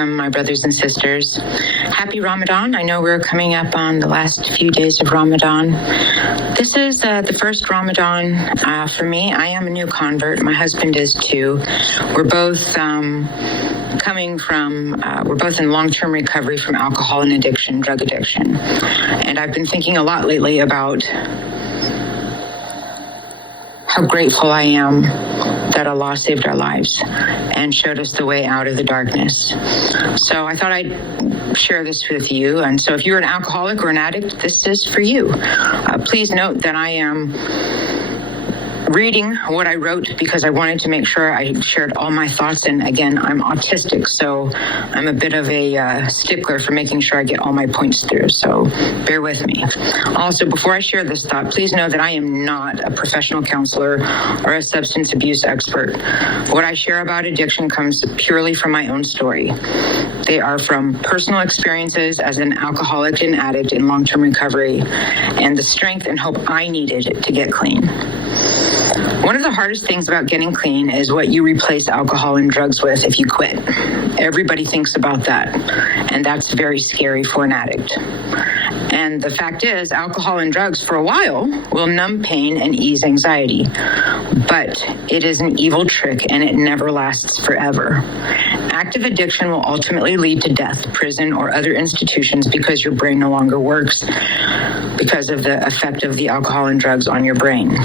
welcome my brothers and sisters. Happy Ramadan. I know we're coming up on the last few days of Ramadan. This is the first Ramadan for me. I am a new convert. My husband is too. We're both we're both in long-term recovery from alcohol and addiction, drug addiction. And I've been thinking a lot lately about how grateful I am that Allah saved our lives and showed us the way out of the darkness. So I thought I'd share this with you. And so if you're an alcoholic or an addict, this is for you. Please note that I am reading what I wrote because I wanted to make sure I shared all my thoughts. And again, I'm autistic, so I'm a bit of a stickler for making sure I get all my points through. So bear with me. Also, before I share this thought, please know that I am not a professional counselor or a substance abuse expert. What I share about addiction comes purely from my own story. They are from personal experiences as an alcoholic and addict in long-term recovery and the strength and hope I needed to get clean. One of the hardest things about getting clean is what you replace alcohol and drugs with if you quit. Everybody thinks about that, and that's very scary for an addict. And the fact is, alcohol and drugs for a while will numb pain and ease anxiety, but it is an evil trick and it never lasts forever. Active addiction will ultimately lead to death, prison, or other institutions because your brain no longer works because of the effect of the alcohol and drugs on your brain.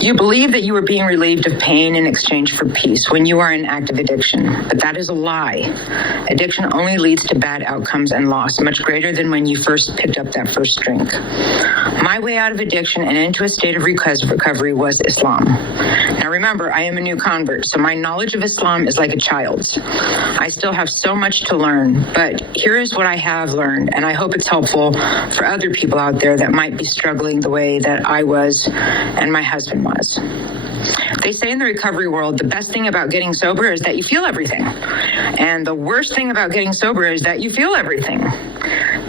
You believe that you are being relieved of pain in exchange for peace when you are in active addiction, but that is a lie. Addiction only leads to bad outcomes and loss, much greater than when you first picked up that first drink. My way out of addiction and into a state of recovery was Islam. Now remember, I am a new convert, so my knowledge of Islam is like a child's. I still have so much to learn, but here is what I have learned, and I hope it's helpful for other people out there that might be struggling the way that I was and my husband was. They say in the recovery world, the best thing about getting sober is that you feel everything. And the worst thing about getting sober is that you feel everything.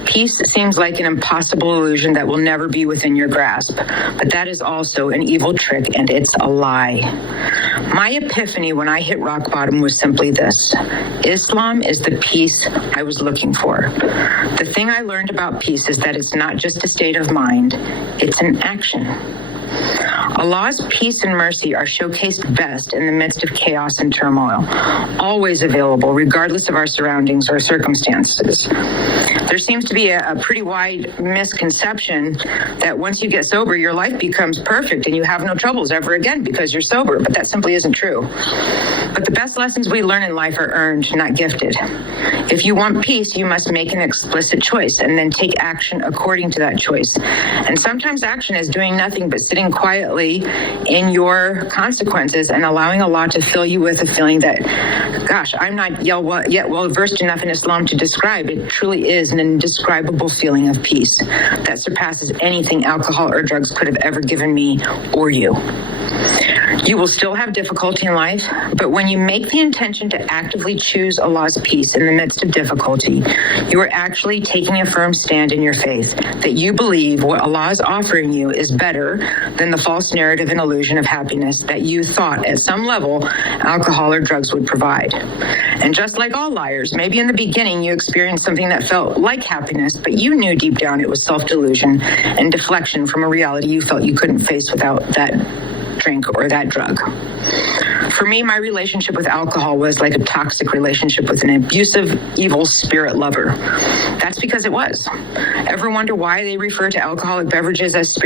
Peace seems like an impossible illusion that will never be within your grasp, but that is also an evil trick, and it's a lie. My epiphany when I hit rock bottom was simply this: Islam is the peace I was looking for. The thing I learned about peace is that it's not just a state of mind, it's an action. Allah's peace and mercy are showcased best in the midst of chaos and turmoil, always available regardless of our surroundings or circumstances. There seems to be a pretty wide misconception that once you get sober, your life becomes perfect and you have no troubles ever again because you're sober, but that simply isn't true. But the best lessons we learn in life are earned, not gifted. If you want peace, you must make an explicit choice and then take action according to that choice. And sometimes action is doing nothing but sitting quietly in your consequences and allowing Allah to fill you with a feeling that, gosh, I'm not yet well versed enough in Islam to describe. It truly is an indescribable feeling of peace that surpasses anything alcohol or drugs could have ever given me or you. You will still have difficulty in life, but when you make the intention to actively choose Allah's peace in the midst of difficulty, you are actually taking a firm stand in your faith that you believe what Allah is offering you is better than the false narrative and illusion of happiness that you thought at some level alcohol or drugs would provide. And just like all liars, maybe in the beginning you experienced something that felt like happiness, but you knew deep down it was self-delusion and deflection from a reality you felt you couldn't face without that drink or that drug. For me, my relationship with alcohol was like a toxic relationship with an abusive, evil spirit lover. That's because it was. Ever wonder why they refer to alcoholic beverages as spirit?